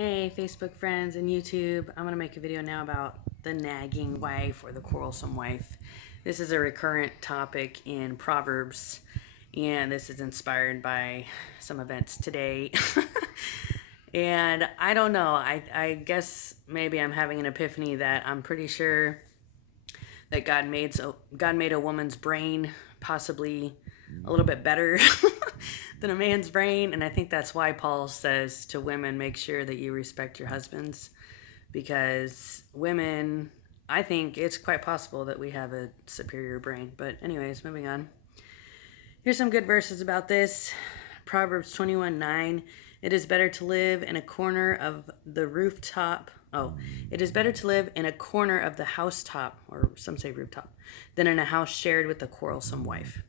Hey, Facebook friends and YouTube. I'm going to make a video now about the nagging wife or the quarrelsome wife. This is a recurrent topic in Proverbs, and this is inspired by some events today. And I don't know, I guess maybe I'm having an epiphany that I'm pretty sure that God made a woman's brain possibly a little bit better than a man's brain, and I think that's why Paul says to women, make sure that you respect your husbands, because women, I think it's quite possible that we have a superior brain. But anyways, moving on. Here's some good verses about this. Proverbs 21:9. It is better to live in a corner of the rooftop. Oh, it is better to live in a corner of the housetop, or some say rooftop, than in a house shared with a quarrelsome wife.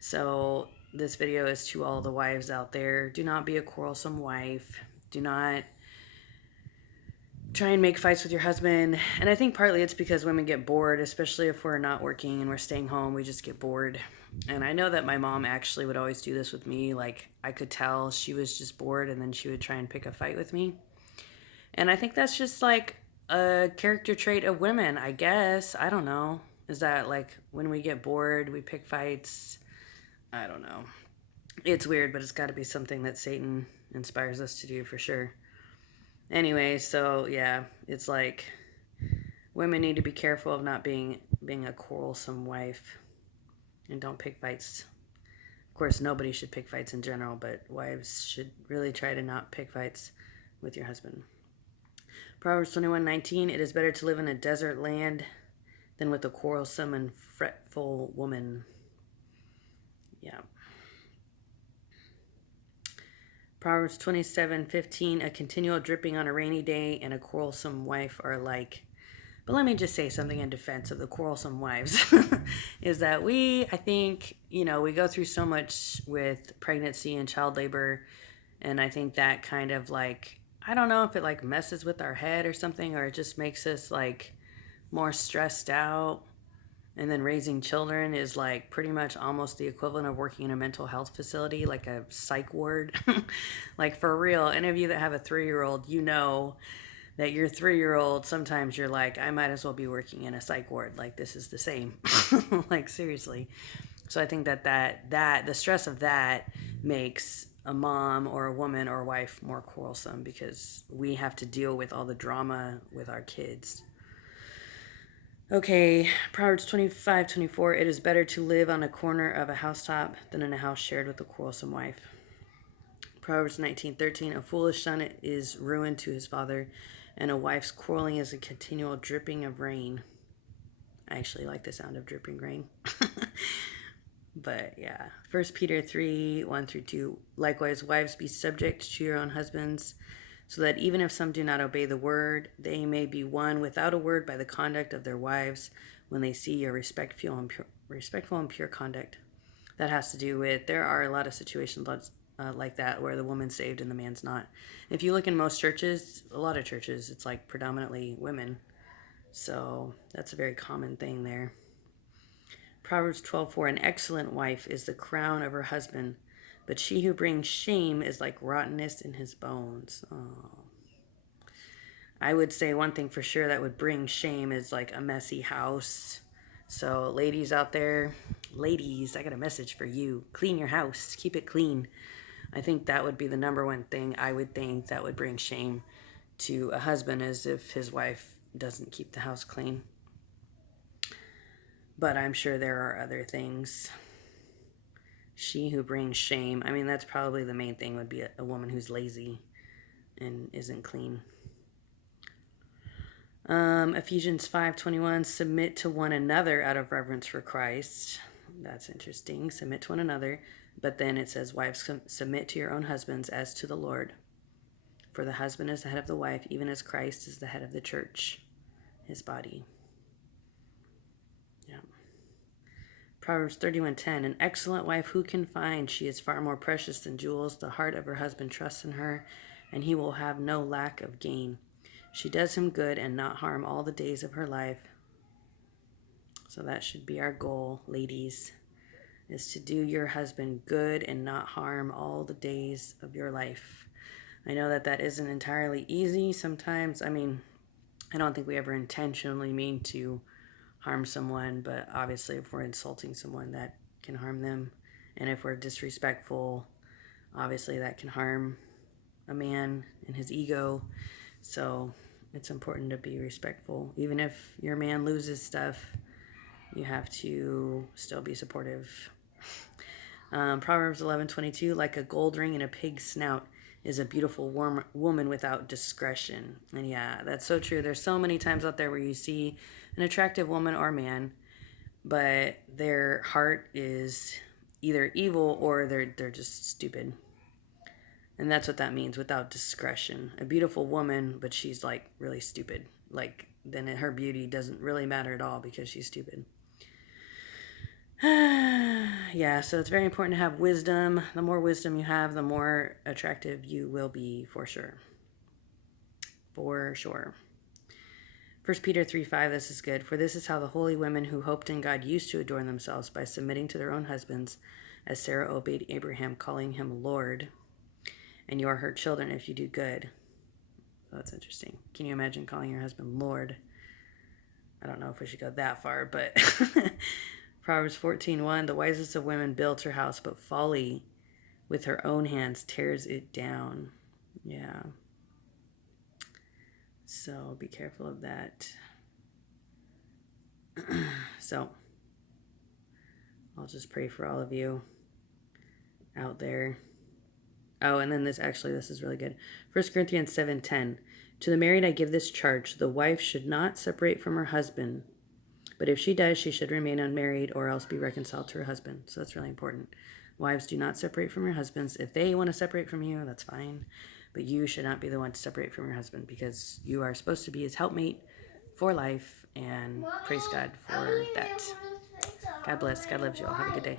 So this video is to all the wives out there. Do not be a quarrelsome wife. Do not try and make fights with your husband. And I think partly it's because women get bored, especially if we're not working and we're staying home. We just get bored. And I know that my mom actually would always do this with me. Like, I could tell she was just bored, and then she would try and pick a fight with me. And I think that's just like a character trait of women, I guess. I don't know. Is that like when we get bored, we pick fights? I don't know. It's weird, but it's got to be something that Satan inspires us to do for sure. Anyway, so yeah, it's like women need to be careful of not being a quarrelsome wife, and don't pick fights. Of course, nobody should pick fights in general, but wives should really try to not pick fights with your husband. Proverbs 21:19. It is better to live in a desert land than with a quarrelsome and fretful woman. Yeah. Proverbs 27:15. A continual dripping on a rainy day and a quarrelsome wife are alike. But let me just say something in defense of the quarrelsome wives is that I think, we go through so much with pregnancy and child labor. And I think that kind of like, I don't know if it like messes with our head or something, or it just makes us like more stressed out. And then raising children is like pretty much almost the equivalent of working in a mental health facility, like a psych ward. Like, for real, any of you that have a 3-year-old, you know that your 3-year-old, sometimes you're like, I might as well be working in a psych ward. Like, this is the same. Like, seriously. So I think that the stress of that makes a mom or a woman or a wife more quarrelsome, because we have to deal with all the drama with our kids. Okay, Proverbs 25:24. It is better to live on a corner of a housetop than in a house shared with a quarrelsome wife. Proverbs 19:13. A foolish son is ruin to his father, and a wife's quarreling is a continual dripping of rain. I actually like the sound of dripping rain. But yeah, 1 Peter 3:1-2. Likewise, wives, be subject to your own husbands, so that even if some do not obey the word, they may be won without a word by the conduct of their wives when they see your respectful and pure conduct. That has to do with, there are a lot of situations like that where the woman's saved and the man's not. If you look in most churches, a lot of churches, it's like predominantly women. So that's a very common thing there. Proverbs 12:4. An excellent wife is the crown of her husband, but she who brings shame is like rottenness in his bones. Oh. I would say one thing for sure that would bring shame is like a messy house. So ladies out there, ladies, I got a message for you. Clean your house. Keep it clean. I think that would be the number one thing I would think that would bring shame to a husband, is if his wife doesn't keep the house clean. But I'm sure there are other things. She who brings shame. I mean, that's probably the main thing, would be a woman who's lazy and isn't clean. Ephesians 5:21. Submit to one another out of reverence for Christ. That's interesting. Submit to one another. But then it says, wives, submit to your own husbands as to the Lord. For the husband is the head of the wife, even as Christ is the head of the church, his body. Yeah. Proverbs 31:10. An excellent wife who can find? She is far more precious than jewels. The heart of her husband trusts in her, and he will have no lack of gain. She does him good and not harm all the days of her life. So that should be our goal, ladies, is to do your husband good and not harm all the days of your life. I know that that isn't entirely easy sometimes. I mean, I don't think we ever intentionally mean to harm someone, but obviously if we're insulting someone, that can harm them. And if we're disrespectful, obviously that can harm a man and his ego. So it's important to be respectful. Even if your man loses stuff, you have to still be supportive. Proverbs 11:22, like a gold ring in a pig's snout is a beautiful woman without discretion. And yeah, that's so true. There's so many times out there where you see an attractive woman or man, but their heart is either evil or they're just stupid. And that's what that means, without discretion. A beautiful woman, but she's like really stupid. Like then her beauty doesn't really matter at all because she's stupid. Yeah, so it's very important to have wisdom. The more wisdom you have, the more attractive you will be, for sure. For sure. 1 Peter 3:5, this is good. For this is how the holy women who hoped in God used to adorn themselves, by submitting to their own husbands, as Sarah obeyed Abraham, calling him Lord. And you are her children if you do good. Oh, that's interesting. Can you imagine calling your husband Lord? I don't know if we should go that far, but Proverbs 14:1, the wisest of women builds her house, but folly with her own hands tears it down. Yeah. So be careful of that. So I'll just pray for all of you out there. Oh, and then this is really good. 1 Corinthians 7:10. To the married I give this charge: the wife should not separate from her husband, but if she does, she should remain unmarried or else be reconciled to her husband. So that's really important. Wives, do not separate from your husbands. If they want to separate from you, that's fine. But you should not be the one to separate from your husband, because you are supposed to be his helpmate for life. And praise God for that. God bless. God loves you all. Have a good day.